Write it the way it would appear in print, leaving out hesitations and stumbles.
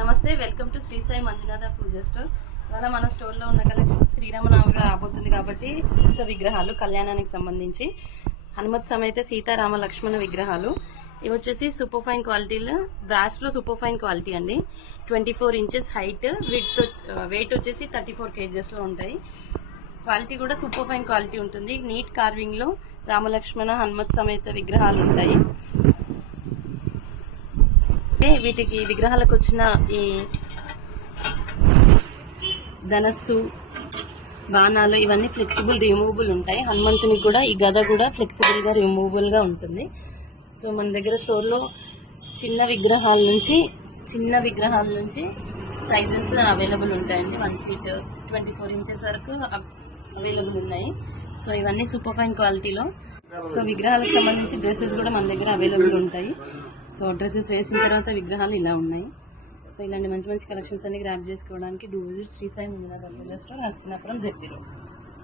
నమస్తే, welcome to Shri Sai Manjunatha Pooja store. ఇవాళ మన స్టోర్లో ఉన్న కలెక్షన్ శ్రీరామనవమి రాబోతుంది కాబట్టి విగ్రహాలు కళ్యాణానికి సంబంధించి హనుమత్ సమేత సీతారామ లక్ష్మణ విగ్రహాలు. ఇవి వచ్చేసి సూపర్ ఫైన్ క్వాలిటీలో బ్రాస్లో సూపర్ ఫైన్ క్వాలిటీ అండి. 24 ఇంచెస్ హైట్, వెయిట్ వచ్చేసి 34 kgsలో ఉంటాయి. క్వాలిటీ కూడా సూపర్ ఫైన్ క్వాలిటీ ఉంటుంది. నీట్ కార్వింగ్లో రామలక్ష్మణ హనుమత్ సమేత విగ్రహాలు ఉంటాయి. వీటికి విగ్రహాలకు వచ్చిన ఈ ధనస్సు, బాణాలు ఇవన్నీ ఫ్లెక్సిబుల్ రిమూవబుల్ ఉంటాయి. హనుమంతునికి కూడా ఈ గద కూడా ఫ్లెక్సిబుల్గా రిమూవబుల్గా ఉంటుంది. సో మన దగ్గర స్టోర్లో చిన్న విగ్రహాల నుంచి సైజెస్ అవైలబుల్ ఉంటాయండి. 1 feet 24 inches వరకు అవైలబుల్ ఉన్నాయి. సో ఇవన్నీ సూపర్ ఫైన్ క్వాలిటీలో. సో విగ్రహాలకు సంబంధించి డ్రెస్సెస్ కూడా మన దగ్గర అవైలబుల్ ఉంటాయి. సో డ్రెస్సెస్ వేసిన తర్వాత విగ్రహాలు ఇలా ఉన్నాయి. సో ఇలాంటి మంచి మంచి కలెక్షన్స్ అన్ని గ్రాప్ చేసుకోవడానికి do visit Shri Sai Manjunatha Pooja store, Hastinapuram, ZP Road.